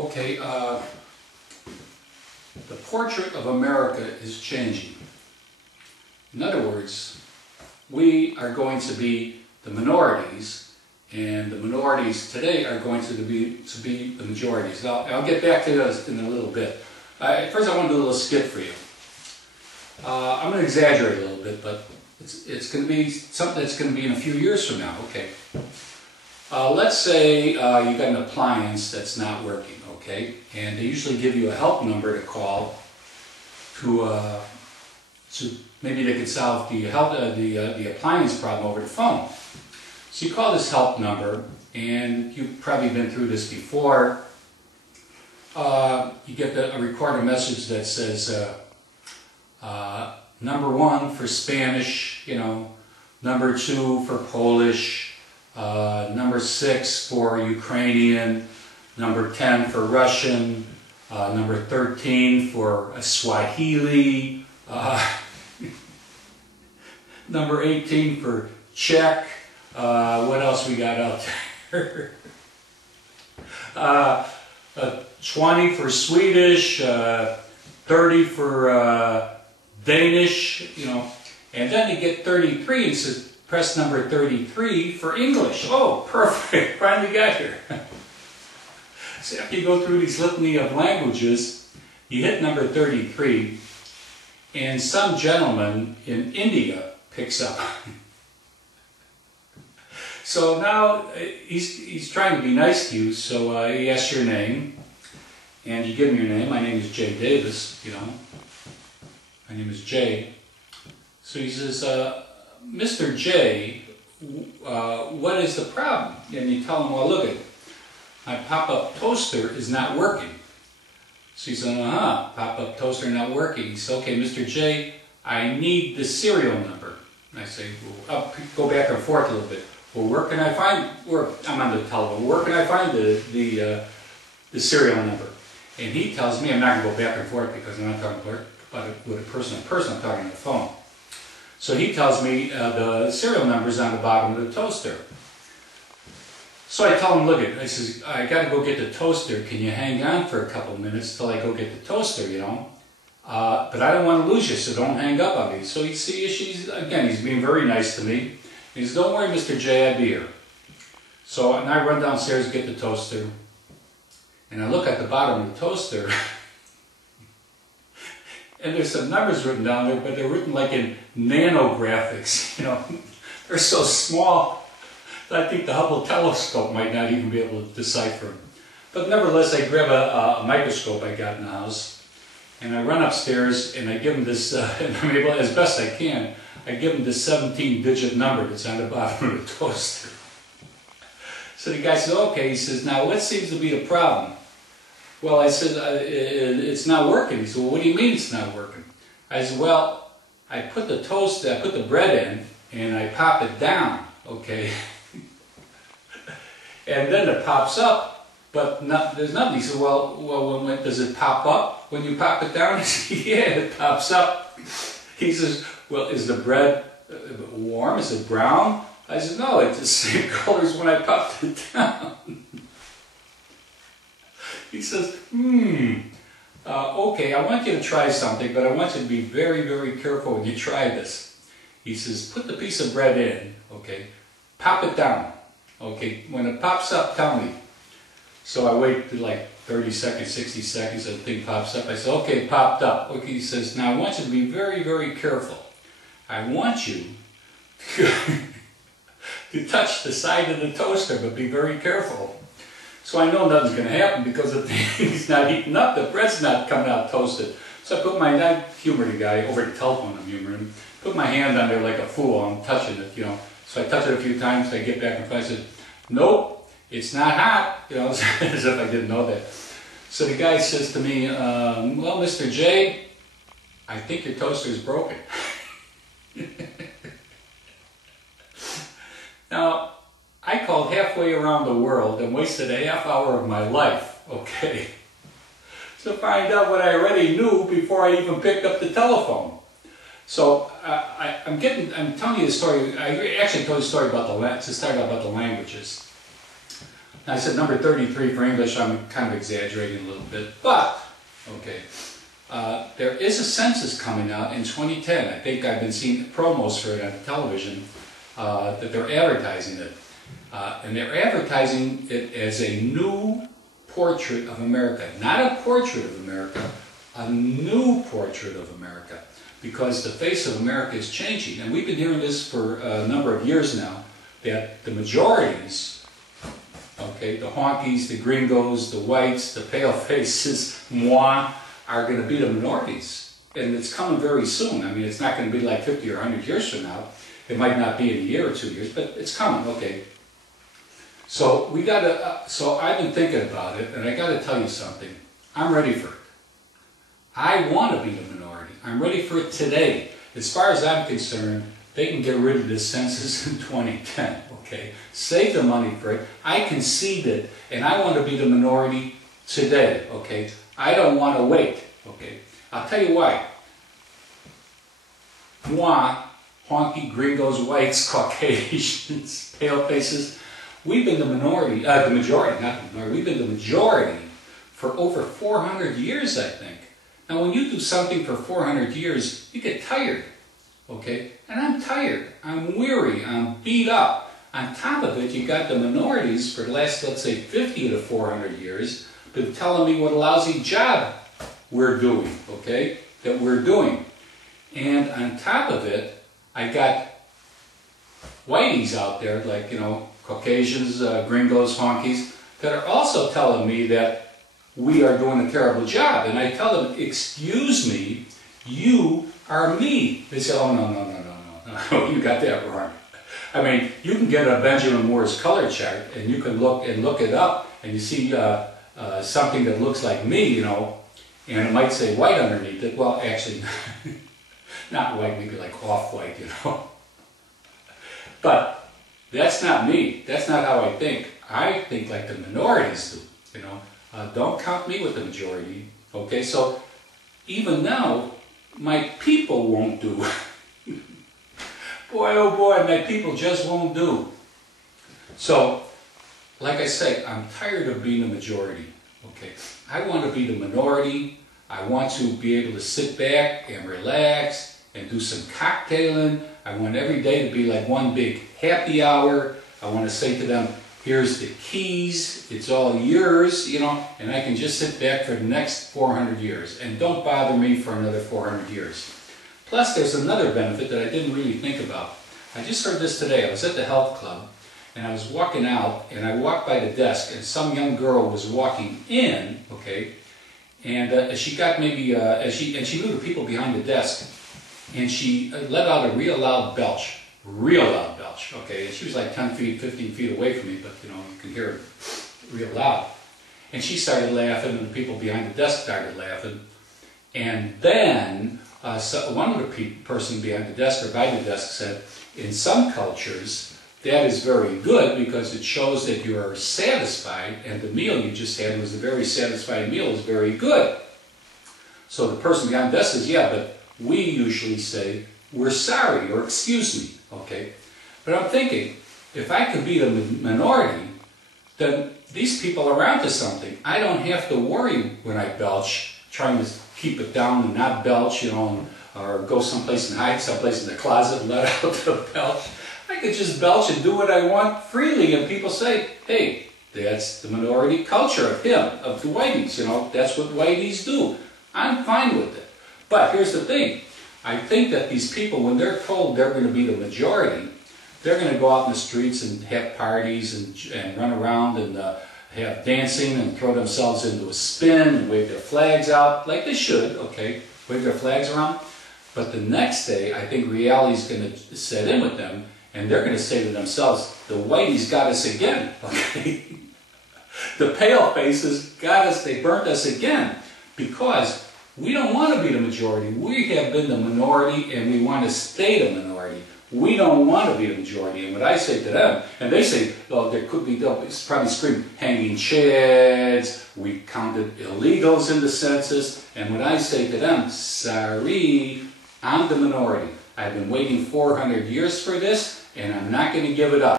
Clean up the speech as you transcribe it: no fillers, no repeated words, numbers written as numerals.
Okay, the portrait of America is changing. In other words, we are going to be the minorities, and the minorities today are going to be the majorities. I'll get back to this in a little bit. First, I want to do a little skit for you. I'm going to exaggerate a little bit, but it's going to be something that's going to be in a few years from now. Okay. Let's say you got an appliance that's not working, okay, and they usually give you a help number to call to maybe they could solve the appliance problem over the phone. So you call this help number, and you've probably been through this before. You get a recorded message that says number 1 for Spanish, number 2 for Polish. Number 6 for Ukrainian, number 10 for Russian, number 13 for Swahili, number 18 for Czech. What else we got out there? 20 for Swedish, 30 for Danish, and then you get 33 and says, press number 33 for English. Oh, perfect. Finally got here. So after you go through these litany of languages, you hit number 33, and some gentleman in India picks up. So now he's trying to be nice to you, so he asks your name, and you give him your name. My name is Jay Davis, My name is Jay. So he says, Mr. J, what is the problem? And you tell him, well, look, my pop-up toaster is not working. So he says, pop-up toaster not working. He says, okay, Mr. J, I need the serial number. And I say, well, I'll go back and forth a little bit. Well, where can I find, I'm on the telephone, where can I find the serial number? And he tells me, I'm not going to go back and forth because I'm not talking about it with a person to person, I'm talking on the phone. So he tells me the serial number's on the bottom of the toaster. So I tell him, look, I says, I got to go get the toaster. Can you hang on for a couple minutes till I go get the toaster, But I don't want to lose you, so don't hang up on me. So he's being very nice to me. He says, don't worry, Mr. J, I'll be here. So and I run downstairs to get the toaster. And I look at the bottom of the toaster. And there's some numbers written down there, but they're written like in nanographics, They're so small that I think the Hubble telescope might not even be able to decipher them. But nevertheless, I grab a microscope I got in the house, and I run upstairs, and I give him this, and I'm able, as best I can, I give him this 17-digit number that's on the bottom of the toaster. So the guy says, okay, he says, now what seems to be the problem? Well, I said, it's not working. He said, well, what do you mean it's not working? I said, well, I put the bread in, and I pop it down, okay? And then it pops up, but there's nothing. He said, well, does it pop up when you pop it down? I said, yeah, it pops up. He says, well, is the bread warm? Is it brown? I said, no, it's the same color as when I popped it down. He says, okay, I want you to try something, but I want you to be very, very careful when you try this. He says, put the piece of bread in, okay, pop it down, okay, when it pops up, tell me. So I wait like 30 seconds, 60 seconds, and the thing pops up. I say, okay, popped up. Okay, he says, now I want you to be very, very careful. I want you to touch the side of the toaster, but be very careful. So I know nothing's going to happen because the thing's not heating up, the bread's not coming out toasted. So I put I humor the guy over the telephone, I'm humoring him, put my hand on there like a fool, I'm touching it, So I touch it a few times, I get back and I said, nope, it's not hot, as if I didn't know that. So the guy says to me, well, Mr. J, I think your toaster is broken. Now, I called halfway around the world and wasted a half hour of my life, okay, to find out what I already knew before I even picked up the telephone. So I'm telling you the story. I actually told you a story about to start out about the languages. I said number 33 for English, I'm kind of exaggerating a little bit, but, okay. There is a census coming out in 2010. I think I've been seeing promos for it on television, that they're advertising it. And they're advertising it as a new portrait of America. Not a portrait of America, a new portrait of America. Because the face of America is changing. And we've been hearing this for a number of years now, that the majorities, okay, the honkies, the gringos, the whites, the pale faces, moi, are going to be the minorities. And it's coming very soon. I mean, it's not going to be like 50 or 100 years from now. It might not be in a year or 2 years, but it's coming, okay. So we got to, so I've been thinking about it, and I got to tell you something. I'm ready for it. I want to be the minority. I'm ready for it today. As far as I'm concerned, they can get rid of this census in 2010, okay? Save the money for it. I concede it, and I want to be the minority today, okay? I don't want to wait, okay? I'll tell you why. Moi, honky, gringos, whites, Caucasians, pale faces, we've been the minority, the majority, not the minority, we've been the majority for over 400 years, I think. Now, when you do something for 400 years, you get tired, okay? And I'm tired, I'm weary, I'm beat up. On top of it, you got the minorities for the last, let's say, 50 to 400 years, been telling me what a lousy job we're doing, okay? That we're doing. And on top of it, I got whiteys out there, like, you know, Caucasians, gringos, honkies, that are also telling me that we are doing a terrible job. And I tell them, excuse me, you are me. They say, oh, no, you got that wrong. I mean, you can get a Benjamin Moore's color chart, and you can look it up, and you see something that looks like me, you know, and it might say white underneath it. Well, actually, not white, maybe like off-white, you know. But that's not me. That's not how I think. I think like the minorities do, you know. Don't count me with the majority, okay? So even now, my people won't do. Boy, oh boy, my people just won't do. So, like I say, I'm tired of being the majority, okay? I want to be the minority. I want to be able to sit back and relax and do some cocktailing. I want every day to be like one big happy hour. I want to say to them, here's the keys, it's all yours, you know, and I can just sit back for the next 400 years and don't bother me for another 400 years. Plus, there's another benefit that I didn't really think about. I just heard this today. I was at the health club, and I was walking out, and I walked by the desk, and some young girl was walking in, okay, and she got maybe, and she knew the people behind the desk, and she let out a real loud belch. Real loud belch, okay? And she was like 10 feet, 15 feet away from me, but you know, you can hear it real loud. And she started laughing, and the people behind the desk started laughing. And then so one of the person behind the desk or by the desk said, in some cultures, that is very good because it shows that you are satisfied, and the meal you just had was a very satisfying meal, is very good. So the person behind the desk says, yeah, but we usually say, we're sorry, or excuse me, okay? But I'm thinking, if I could be the minority, then these people are onto something. I don't have to worry when I belch, trying to keep it down and not belch, you know, or go someplace and hide someplace in the closet and let out the belch. I could just belch and do what I want freely, and people say, hey, that's the minority culture of him, of the whiteys, you know, that's what whiteys do. I'm fine with it. But here's the thing. I think that these people, when they're told they're going to be the majority, they're going to go out in the streets and have parties and run around and have dancing and throw themselves into a spin and wave their flags out, like they should, okay, wave their flags around. But the next day, I think reality's going to set in with them, and they're going to say to themselves, the whiteys got us again, okay? The pale faces got us, they burnt us again, because we don't want to be the majority. We have been the minority, and we want to stay the minority. We don't want to be the majority. And what I say to them, and they say, oh, there could be, they'll probably scream, hanging chads, we counted illegals in the census. And what I say to them, sorry, I'm the minority. I've been waiting 400 years for this, and I'm not going to give it up.